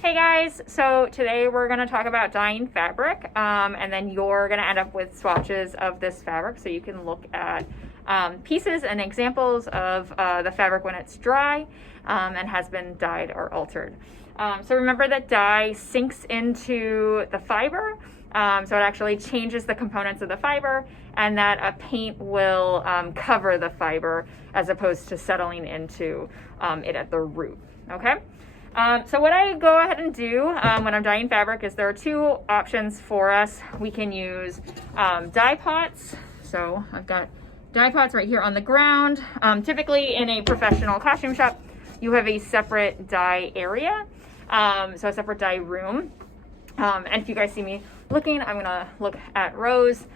Hey guys, so today we're going to talk about dyeing fabric, and then you're going to end up with swatches of this fabric so you can look at pieces and examples of the fabric when it's dry and has been dyed or altered. So remember that dye sinks into the fiber, so it actually changes the components of the fiber, and that a paint will cover the fiber as opposed to settling into it at the root, okay? So what I go ahead and do when I'm dyeing fabric is there are two options for us. We can use dye pots. So I've got dye pots right here on the ground. Typically in a professional costume shop, you have a separate dye area, so a separate dye room. And if you guys see me looking, I'm gonna look at Rose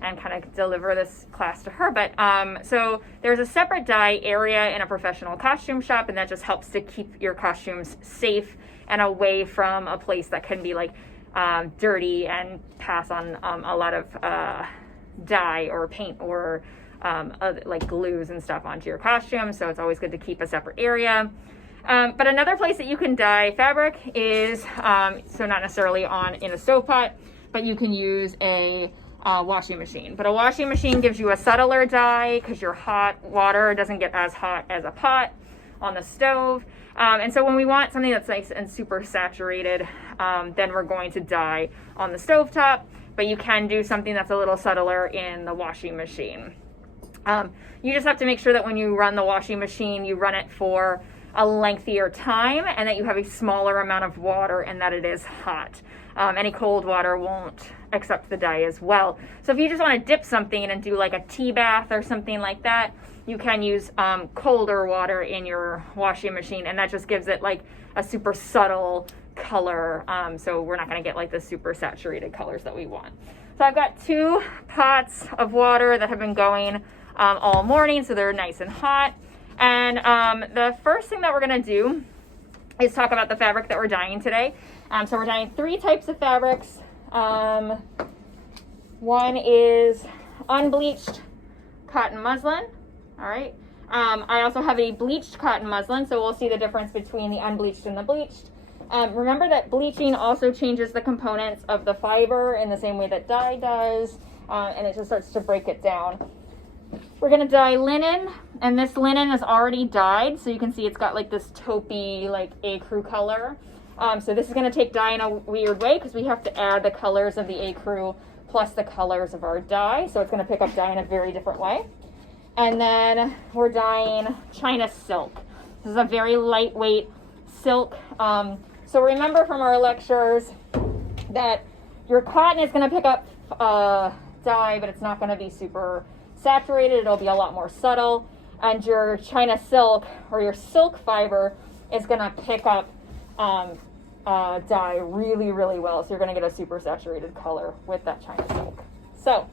and kind of deliver this class to her. But so there's a separate dye area in a professional costume shop, and that just helps to keep your costumes safe and away from a place that can be like dirty and pass on a lot of dye or paint or like glues and stuff onto your costume. So it's always good to keep a separate area. But another place that you can dye fabric is, so not necessarily in a stovepat, but you can use a washing machine. But a washing machine gives you a subtler dye because your hot water doesn't get as hot as a pot on the stove. And so when we want something that's nice and super saturated, then we're going to dye on the stovetop, but you can do something that's a little subtler in the washing machine. You just have to make sure that when you run the washing machine, you run it for a lengthier time and that you have a smaller amount of water and that it is hot. Any cold water won't accept the dye as well. So if you just want to dip something and do like a tea bath or something like that, you can use colder water in your washing machine, and that just gives it like a super subtle color. So we're not going to get like the super saturated colors that we want. So I've got 2 pots of water that have been going all morning, so they're nice and hot. And the first thing that we're going to do is talk about the fabric that we're dyeing today. So we're dyeing 3 types of fabrics. One is unbleached cotton muslin. All right. I also have a bleached cotton muslin, so we'll see the difference between the unbleached and the bleached. Remember that bleaching also changes the components of the fiber in the same way that dye does, and it just starts to break it down. We're going to dye linen, and this linen is already dyed, so you can see it's got like this taupey, like ecru color. So this is going to take dye in a weird way because we have to add the colors of the ecru plus the colors of our dye, so it's going to pick up dye in a very different way. And then we're dyeing China silk. This is a very lightweight silk. So remember from our lectures that your cotton is going to pick up dye, but it's not going to be super saturated. It'll be a lot more subtle, and your China silk or your silk fiber is going to pick up dye really, really well. So you're going to get a super saturated color with that China silk. So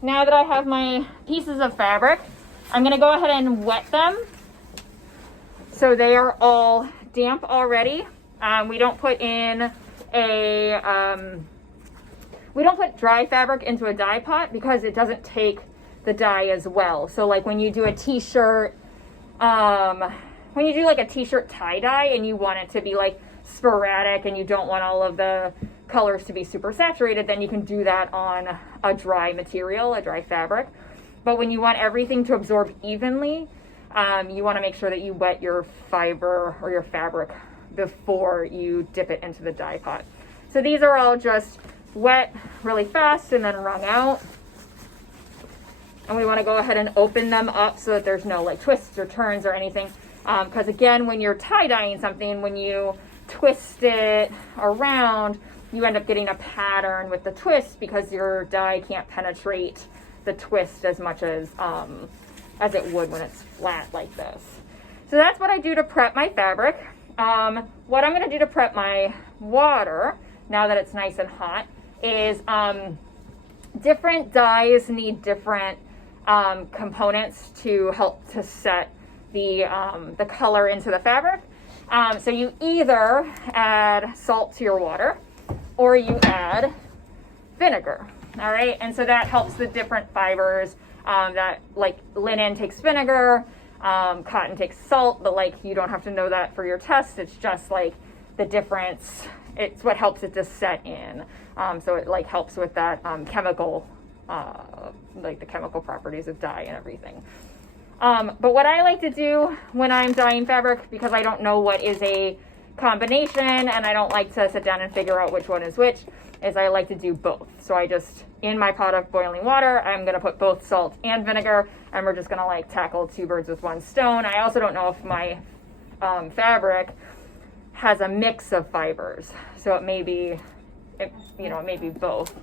now that I have my pieces of fabric, I'm going to go ahead and wet them so they are all damp already. We don't put dry fabric into a dye pot because it doesn't take the dye as well. So like when you do a t-shirt, when you do like a t-shirt tie-dye and you want it to be like sporadic and you don't want all of the colors to be super saturated, then you can do that on a dry material, a dry fabric. But when you want everything to absorb evenly, you want to make sure that you wet your fiber or your fabric before you dip it into the dye pot. So these are all just wet really fast and then wrung out. And we want to go ahead and open them up so that there's no like twists or turns or anything. Because again, when you're tie-dyeing something, when you twist it around, you end up getting a pattern with the twist because your dye can't penetrate the twist as much as it would when it's flat like this. So that's what I do to prep my fabric. What I'm going to do to prep my water, now that it's nice and hot, is different dyes need different components to help to set the color into the fabric. So you either add salt to your water, or you add vinegar. All right, and so that helps the different fibers. That like linen takes vinegar, cotton takes salt, but like you don't have to know that for your test. It's just like the difference. It's what helps it to set in. So it like helps with that chemical, like the chemical properties of dye and everything. But what I like to do when I'm dyeing fabric, because I don't know what is a combination and I don't like to sit down and figure out which one is which, is I like to do both. So I just, in my pot of boiling water, I'm going to put both salt and vinegar, and we're just going to like tackle two birds with one stone. I also don't know if my fabric has a mix of fibers, so it may be, it may be both.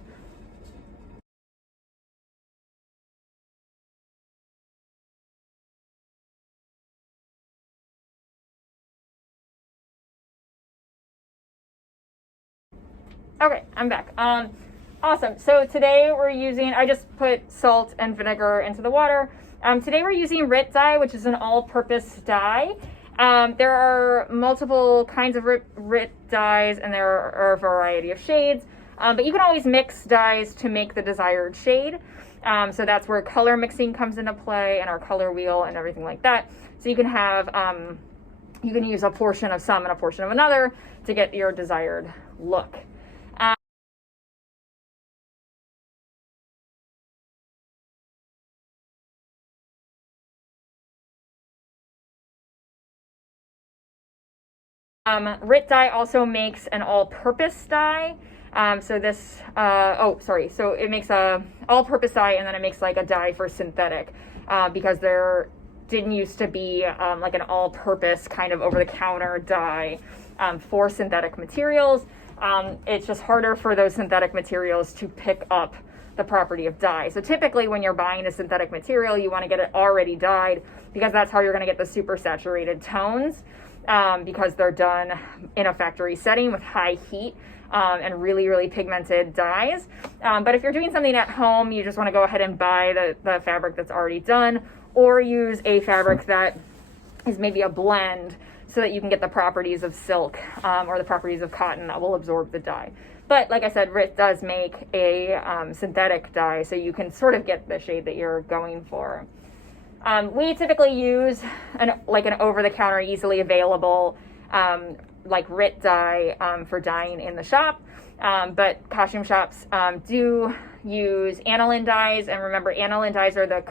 Okay, I'm back. Awesome. So today we're using, I just put salt and vinegar into the water. Today we're using RIT dye, which is an all-purpose dye. There are multiple kinds of RIT dyes, and there are a variety of shades. But you can always mix dyes to make the desired shade. So that's where color mixing comes into play, and our color wheel and everything like that. So you can have, you can use a portion of some and a portion of another to get your desired look. RIT dye also makes an all-purpose dye. So this, so it makes a all-purpose dye, and then it makes like a dye for synthetic, because there didn't used to be like an all-purpose kind of over-the-counter dye for synthetic materials. It's just harder for those synthetic materials to pick up the property of dye. So typically when you're buying a synthetic material, you want to get it already dyed, because that's how you're going to get the super saturated tones. Because they're done in a factory setting with high heat and really, really pigmented dyes. But if you're doing something at home, you just want to go ahead and buy the fabric that's already done, or use a fabric that is maybe a blend so that you can get the properties of silk or the properties of cotton that will absorb the dye. But like I said, RIT does make a synthetic dye, so you can sort of get the shade that you're going for. We typically use an over-the-counter, easily available, like RIT dye for dyeing in the shop. But costume shops do use aniline dyes, and remember, aniline dyes are the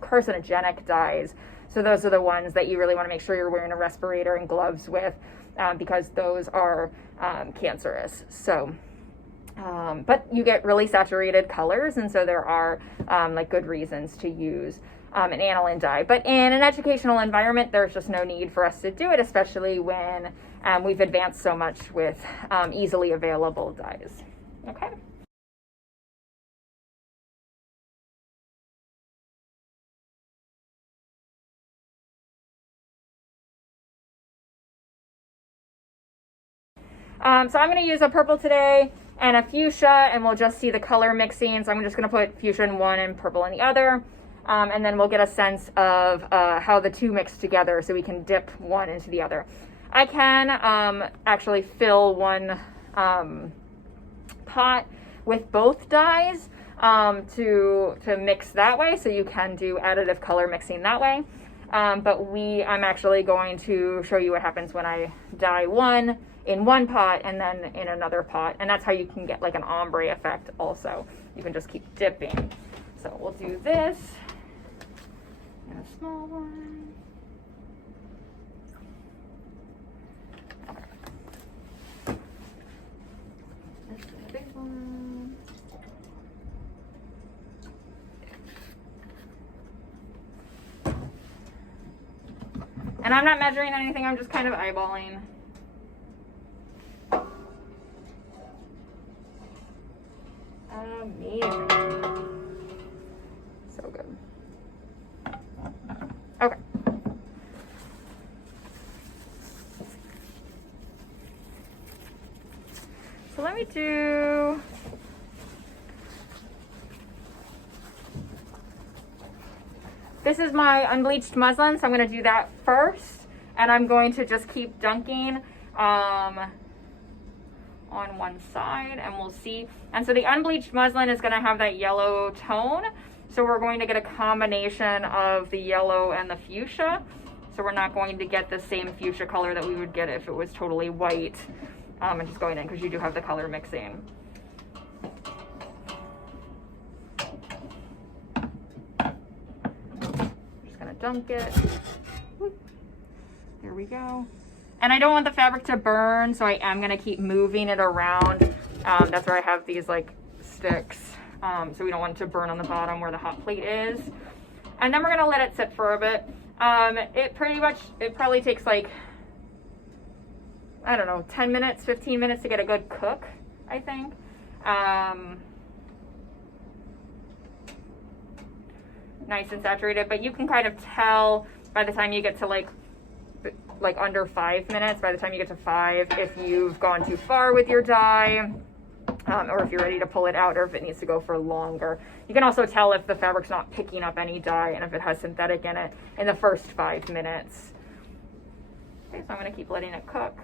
carcinogenic dyes. So those are the ones that you really want to make sure you're wearing a respirator and gloves with, because those are cancerous. So, but you get really saturated colors, and so there are like good reasons to use an aniline dye. But in an educational environment, there's just no need for us to do it, especially when we've advanced so much with easily available dyes. Okay. So I'm going to use a purple today and a fuchsia, and we'll just see the color mixing. So I'm just going to put fuchsia in one and purple in the other. And then we'll get a sense of how the two mix together, so we can dip one into the other. I can actually fill one pot with both dyes to mix that way, so you can do additive color mixing that way. But I'm actually going to show you what happens when I dye one in one pot and then in another pot, and that's how you can get like an ombre effect also. You can just keep dipping. So we'll do this. And a small one. Okay. This is a big one. And I'm not measuring anything, I'm just kind of eyeballing. Amazing. So good. Okay. So let me do this is my unbleached muslin, so I'm going to do that first, and I'm going to just keep dunking on one side, and we'll see. And so the unbleached muslin is going to have that yellow tone, so we're going to get a combination of the yellow and the fuchsia. So we're not going to get the same fuchsia color that we would get if it was totally white and just going in, because you do have the color mixing. Just gonna dunk it. There we go. And I don't want the fabric to burn, so I am gonna keep moving it around. That's where I have these like sticks. So we don't want it to burn on the bottom where the hot plate is. And then we're gonna let it sit for a bit. It probably takes like, I don't know, 10 minutes, 15 minutes to get a good cook, I think. Nice and saturated, but you can kind of tell by the time you get to like under 5 minutes, by the time you get to 5, if you've gone too far with your dye, or if you're ready to pull it out, or if it needs to go for longer. You can also tell if the fabric's not picking up any dye and if it has synthetic in it in the first 5 minutes. Okay, so I'm gonna keep letting it cook.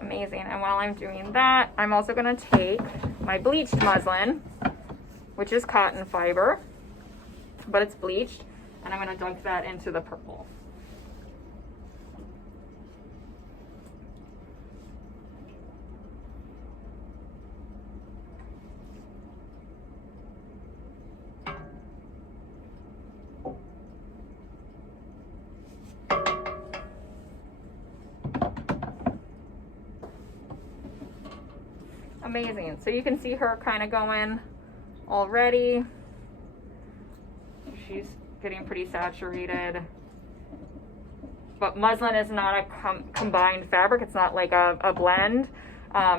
Amazing. And while I'm doing that, I'm also going to take my bleached muslin, which is cotton fiber, but it's bleached, and I'm going to dunk that into the purple. Amazing. So you can see her kind of going already. She's getting pretty saturated. But muslin is not a combined fabric. It's not like a blend.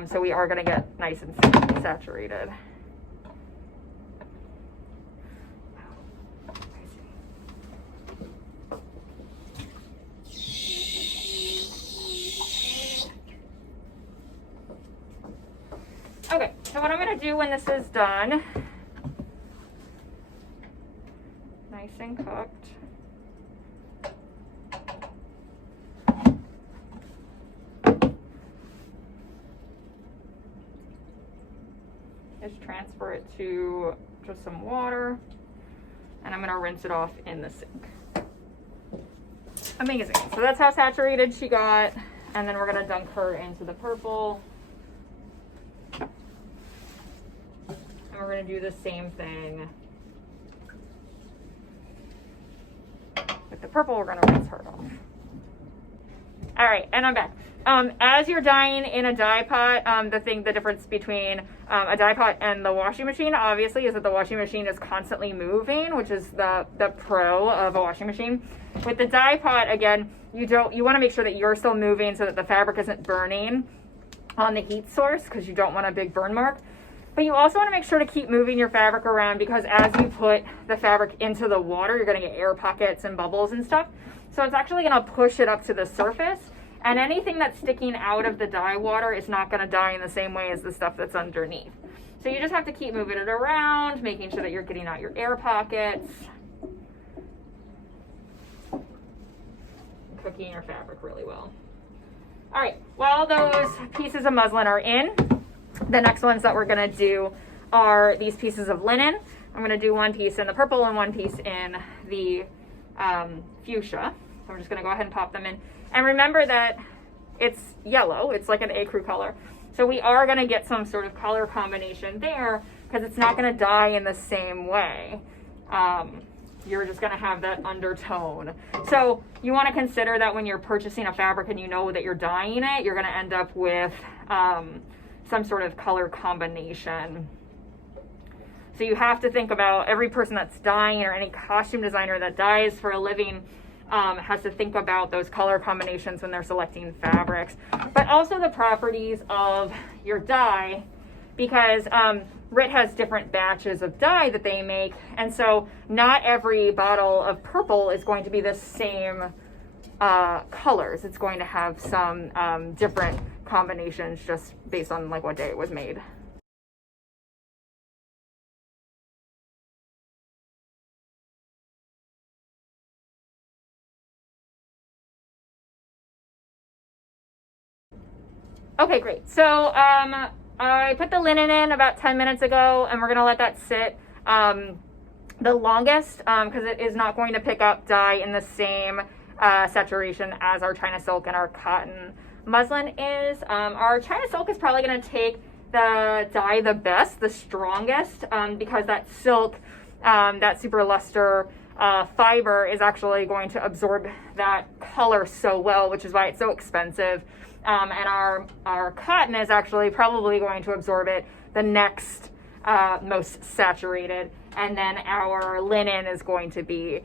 So we are going to get nice and saturated. Okay, so what I'm going to do when this is done, nice and cooked, is transfer it to just some water, and I'm going to rinse it off in the sink. Amazing. So that's how saturated she got, and then we're going to dunk her into the purple. And we're going to do the same thing with the purple. We're going to rinse her off. All right, and I'm back. As you're dyeing in a dye pot, the difference between a dye pot and the washing machine, obviously, is that the washing machine is constantly moving, which is the pro of a washing machine. With the dye pot, again, you want to make sure that you're still moving so that the fabric isn't burning on the heat source, because you don't want a big burn mark. But you also want to make sure to keep moving your fabric around, because as you put the fabric into the water, you're going to get air pockets and bubbles and stuff. So it's actually going to push it up to the surface. And anything that's sticking out of the dye water is not going to dye in the same way as the stuff that's underneath. So you just have to keep moving it around, making sure that you're getting out your air pockets. Cooking your fabric really well. All right, while those pieces of muslin are in, the next ones that we're going to do are these pieces of linen. I'm going to do one piece in the purple and one piece in the fuchsia. So I'm just going to go ahead and pop them in. And remember that it's yellow. It's like an ecru color. So we are going to get some sort of color combination there, because it's not going to dye in the same way. You're just going to have that undertone. So you want to consider that when you're purchasing a fabric and you know that you're dyeing it, you're going to end up with some sort of color combination. So you have to think about, every person that's dyeing, or any costume designer that dyes for a living, has to think about those color combinations when they're selecting fabrics, but also the properties of your dye, because RIT has different batches of dye that they make, and so not every bottle of purple is going to be the same colors. It's going to have some different combinations just based on like what day it was made. Okay, great. So I put the linen in about 10 minutes ago, and we're gonna let that sit the longest because it is not going to pick up dye in the same saturation as our China silk and our cotton muslin is. Our China silk is probably gonna take the dye the best, the strongest, because that silk, that super luster fiber is actually going to absorb that color so well, which is why it's so expensive. And our cotton is actually probably going to absorb it the next most saturated, and then our linen is going to be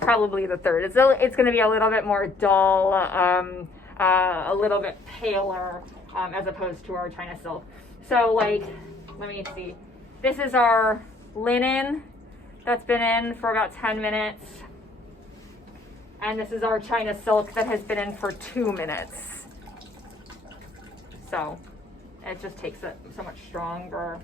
probably the third. It's going to be a little bit more dull, a little bit paler, as opposed to our China silk. So like, let me see. This is our linen that's been in for about 10 minutes. And this is our China silk that has been in for 2 minutes. So it just takes it so much stronger.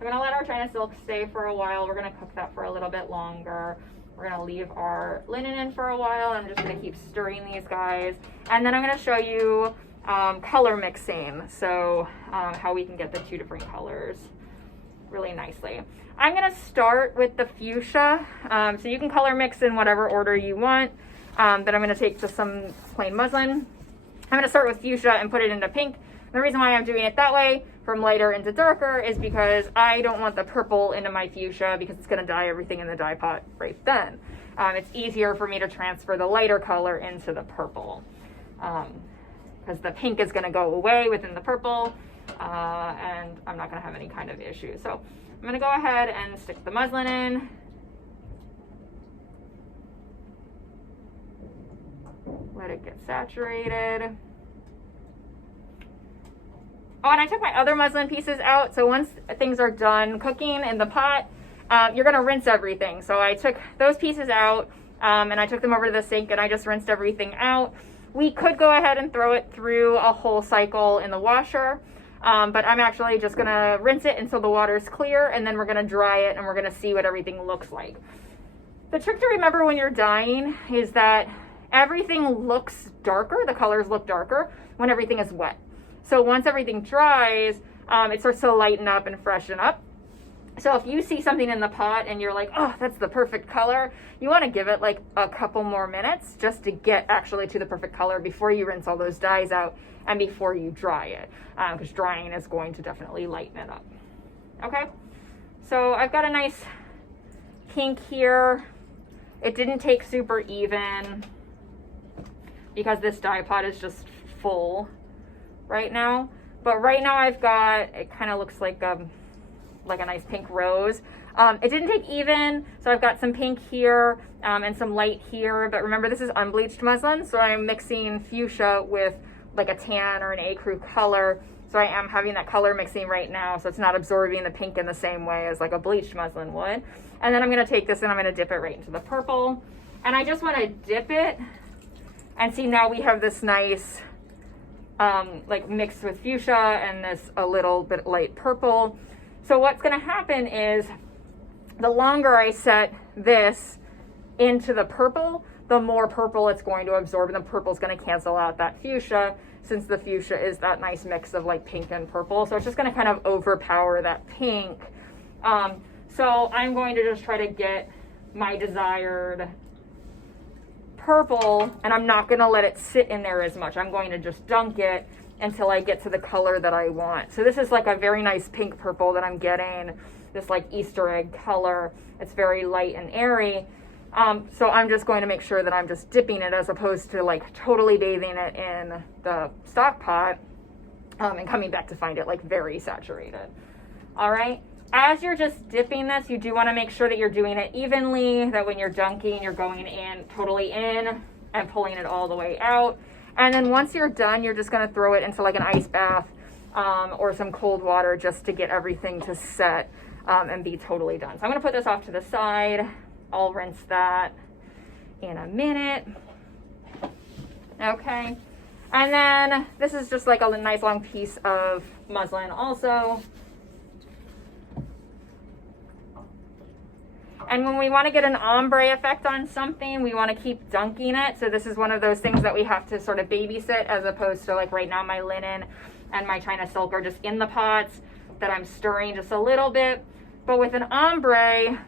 We're gonna let our China silk stay for a while. We're gonna cook that for a little bit longer. We're gonna leave our linen in for a while. I'm just gonna keep stirring these guys. And then I'm gonna show you color mixing. So how we can get the two different colors really nicely. I'm gonna start with the fuchsia. So you can color mix in whatever order you want. But I'm gonna take just some plain muslin. I'm gonna start with fuchsia and put it into pink. The reason why I'm doing it that way, from lighter into darker, is because I don't want the purple into my fuchsia because it's gonna dye everything in the dye pot right then. It's easier for me to transfer the lighter color into the purple because the pink is gonna go away within the purple and I'm not gonna have any kind of issue. So I'm gonna go ahead and stick the muslin in. Let it get saturated. Oh, and I took my other muslin pieces out. So once things are done cooking in the pot, you're gonna rinse everything. So I took those pieces out and I took them over to the sink and I just rinsed everything out. We could go ahead and throw it through a whole cycle in the washer, but I'm actually just gonna rinse it until the water's clear, and then we're gonna dry it and we're gonna see what everything looks like. The trick to remember when you're dyeing is that everything looks darker, the colors look darker when everything is wet. So once everything dries, it starts to lighten up and freshen up. So if you see something in the pot and you're like, oh, that's the perfect color, you want to give it like a couple more minutes just to get actually to the perfect color before you rinse all those dyes out and before you dry it, because drying is going to definitely lighten it up. Okay, so I've got a nice pink here. It didn't take super even because this dye pot is just full right now, but right now I've got, it kind of looks like a nice pink rose. It didn't take even, so I've got some pink here and some light here, but remember this is unbleached muslin, so I'm mixing fuchsia with like a tan or an ecru color, so I am having that color mixing right now, so it's not absorbing the pink in the same way as like a bleached muslin would. And then I'm gonna take this and I'm gonna dip it right into the purple, and I just wanna dip it and see, now we have this nice like mixed with fuchsia and this a little bit light purple. So what's going to happen is the longer I set this into the purple, the more purple it's going to absorb, and the purple is going to cancel out that fuchsia, since the fuchsia is that nice mix of like pink and purple. So it's just going to kind of overpower that pink. So I'm going to just try to get my desired purple, and I'm not going to let it sit in there as much. I'm going to just dunk it until I get to the color that I want. So this is like a very nice pink purple that I'm getting, this like Easter egg color. It's very light and airy. So I'm just going to make sure that I'm just dipping it as opposed to like totally bathing it in the stock pot and coming back to find it like very saturated. All right. As you're just dipping this, you do want to make sure that you're doing it evenly, that when you're dunking, you're going in totally in and pulling it all the way out. And then once you're done, you're just going to throw it into like an ice bath or some cold water just to get everything to set and be totally done. So I'm going to put this off to the side. I'll rinse that in a minute. Okay. And then this is just like a nice long piece of muslin also. And when we want to get an ombre effect on something, we want to keep dunking it. So this is one of those things that we have to sort of babysit, as opposed to like right now my linen and my China silk are just in the pots that I'm stirring just a little bit. But with an ombre,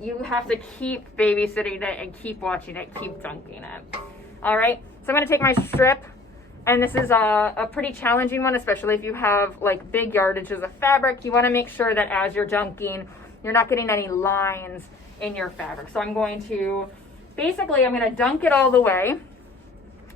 you have to keep babysitting it and keep watching it, keep dunking it. All right, so I'm gonna take my strip, and this is a pretty challenging one, especially if you have like big yardages of fabric. You wanna make sure that as you're dunking, you're not getting any lines in your fabric. So I'm going to, basically I'm gonna dunk it all the way.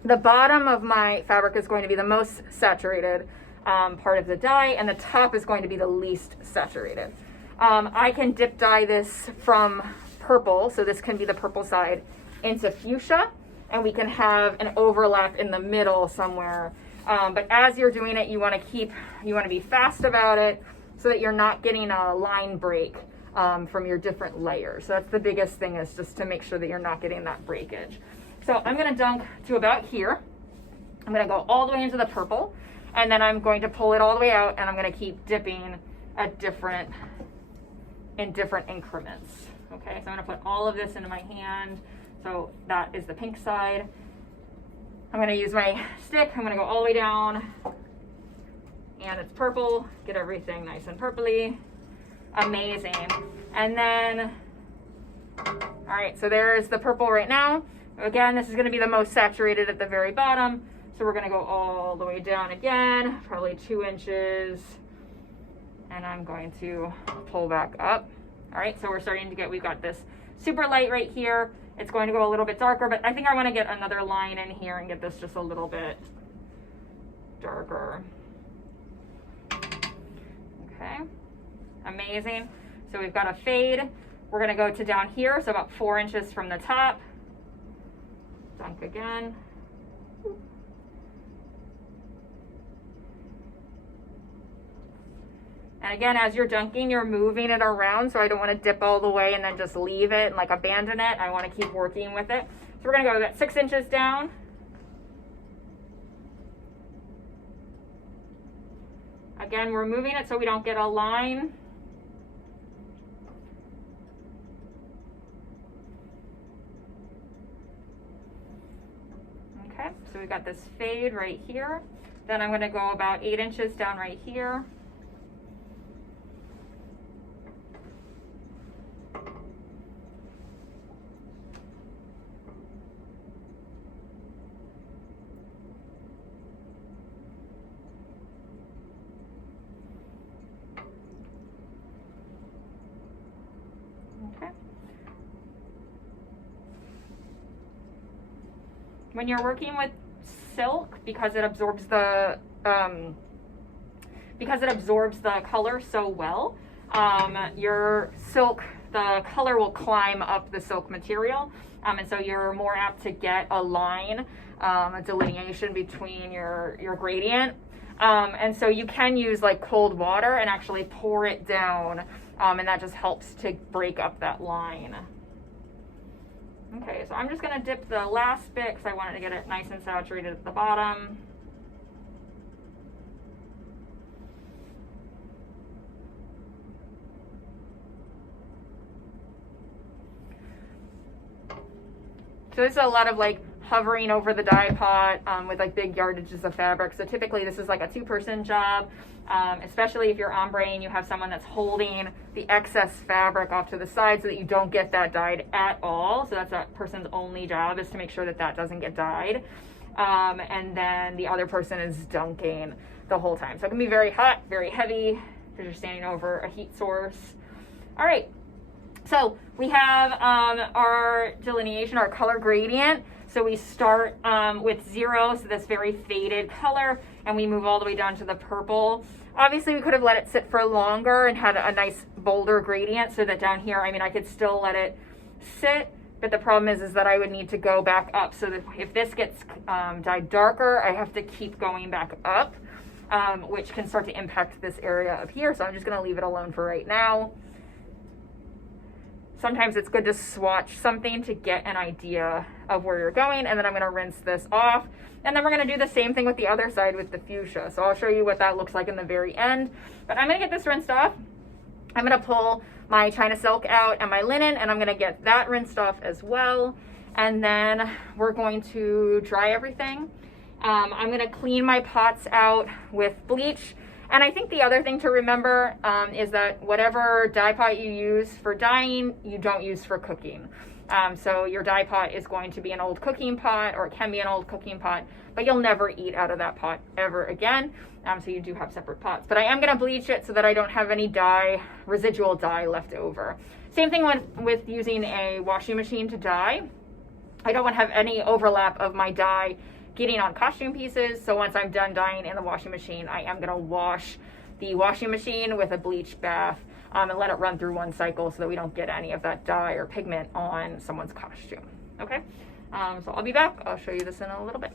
The bottom of my fabric is going to be the most saturated part of the dye, and the top is going to be the least saturated. I can dip dye this from purple, so this can be the purple side, into fuchsia, and we can have an overlap in the middle somewhere. But as you're doing it, you want to be fast about it so that you're not getting a line break from your different layers. So that's the biggest thing, is just to make sure that you're not getting that breakage. So I'm going to dunk to about here. I'm going to go all the way into the purple, and then I'm going to pull it all the way out, and I'm going to keep dipping at in different increments. Okay, so I'm going to put all of this into my hand. So that is the pink side. I'm going to use my stick. I'm going to go all the way down, and it's purple. Get everything nice and purpley. Amazing. And then, all right, so there's the purple right now. Again, this is going to be the most saturated at the very bottom. So we're going to go all the way down again, probably 2 inches. And I'm going to pull back up. All right, so we're starting to we've got this super light right here. It's going to go a little bit darker, but I think I want to get another line in here and get this just a little bit darker. Okay, amazing. So we've got a fade. We're going to go to down here, so about 4 inches from the top. Dunk again. And again, as you're dunking, you're moving it around, so I don't want to dip all the way and then just leave it and like abandon it. I want to keep working with it. So we're going to go about 6 inches down. Again, we're moving it so we don't get a line. Okay, so we've got this fade right here. Then I'm going to go about 8 inches down right here. When you're working with silk, because it absorbs the color so well, your silk, the color will climb up the silk material, and so you're more apt to get a line, a delineation between your gradient, and so you can use like cold water and actually pour it down, and that just helps to break up that line. Okay, so I'm just going to dip the last bit because I wanted to get it nice and saturated at the bottom. So this is a lot of like hovering over the dye pot with like big yardages of fabric. So typically this is like a 2-person job, especially if you're ombre and you have someone that's holding the excess fabric off to the side so that you don't get that dyed at all. So that's that person's only job, is to make sure that that doesn't get dyed. And then the other person is dunking the whole time. So it can be very hot, very heavy because you're standing over a heat source. All right. So we have our delineation, our color gradient. So we start with 0, so this very faded color, and we move all the way down to the purple. Obviously, we could have let it sit for longer and had a nice bolder gradient so that down here, I mean, I could still let it sit, but the problem is that I would need to go back up. So that if this gets dyed darker, I have to keep going back up, which can start to impact this area up here. So I'm just gonna leave it alone for right now. Sometimes it's good to swatch something to get an idea of where you're going, and then I'm going to rinse this off, and then we're going to do the same thing with the other side with the fuchsia. So I'll show you what that looks like in the very end, but I'm going to get this rinsed off. I'm going to pull my China silk out and my linen, and I'm going to get that rinsed off as well, and then we're going to dry everything, I'm gonna clean my pots out with bleach. And I think the other thing to remember is that whatever dye pot you use for dyeing, you don't use for cooking. So your dye pot is going to be an old cooking pot, or it can be an old cooking pot, but you'll never eat out of that pot ever again. So you do have separate pots. But I am gonna bleach it so that I don't have any dye, residual dye left over. Same thing with using a washing machine to dye. I don't want to have any overlap of my dye getting on costume pieces. So once I'm done dyeing in the washing machine, I am gonna wash the washing machine with a bleach bath and let it run through one cycle so that we don't get any of that dye or pigment on someone's costume. Okay, so I'll be back. I'll show you this in a little bit.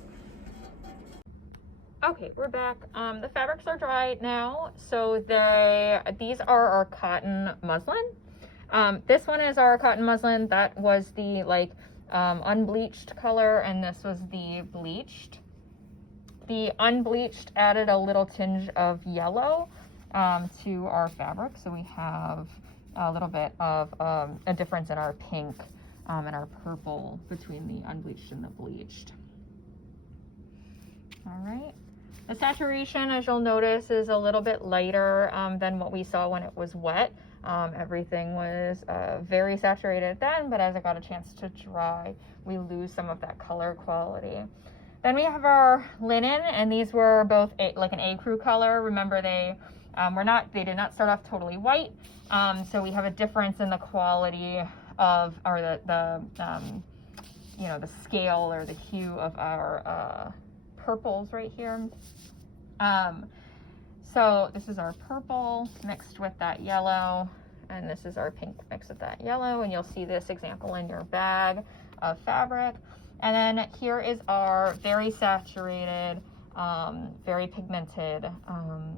Okay, we're back. The fabrics are dry now. So these are our cotton muslin. This one is our cotton muslin. That was the unbleached color, and this was the bleached. The unbleached added a little tinge of yellow to our fabric, so we have a little bit of a difference in our pink and our purple between the unbleached and the bleached. All right, the saturation, as you'll notice, is a little bit lighter than what we saw when it was wet. Everything was very saturated then, but as it got a chance to dry, we lose some of that color quality. Then we have our linen, and these were both like an ecru color. Remember, they did not start off totally white, so we have a difference in the quality of, or the scale or the hue of our purples right here. So this is our purple mixed with that yellow, and this is our pink mixed with that yellow, and you'll see this example in your bag of fabric. And then here is our very saturated, very pigmented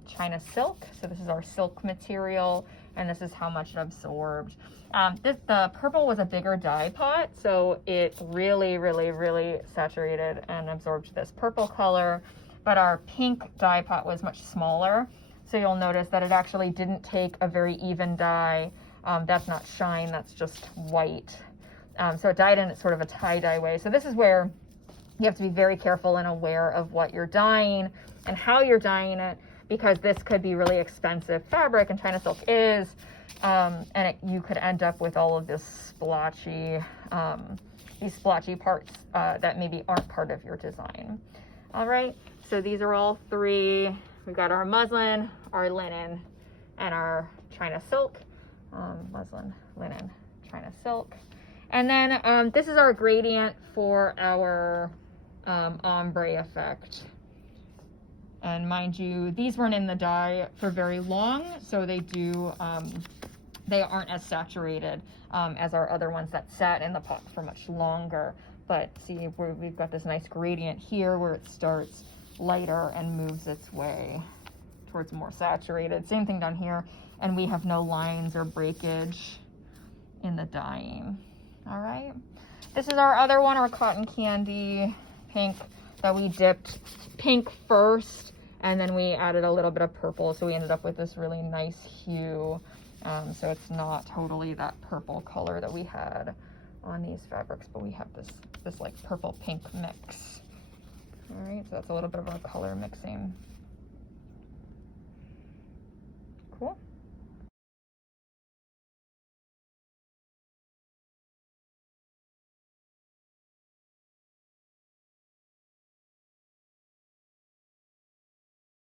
China silk. So this is our silk material, and this is how much it absorbed. The purple was a bigger dye pot, so it really, really, really saturated and absorbed this purple color. But our pink dye pot was much smaller, so you'll notice that it actually didn't take a very even dye. That's not shine, that's just white. So it dyed in sort of a tie-dye way. So this is where you have to be very careful and aware of what you're dyeing and how you're dyeing it, because this could be really expensive fabric, and China silk is, and you could end up with all of this splotchy, these splotchy parts that maybe aren't part of your design. All right, so these are all three. We've got our muslin, our linen, and our China silk. Muslin, linen, China silk. And then this is our gradient for our ombre effect. And mind you, these weren't in the dye for very long, so they aren't as saturated as our other ones that sat in the pot for much longer. But see, we've got this nice gradient here where it starts lighter and moves its way towards more saturated. Same thing down here, and we have no lines or breakage in the dyeing. All right, this is our other one, our cotton candy pink, that we dipped pink first, and then we added a little bit of purple, so we ended up with this really nice hue. So it's not totally that purple color that we had on these fabrics, but we have this like purple pink mix. All right, so that's a little bit of our color mixing. Cool.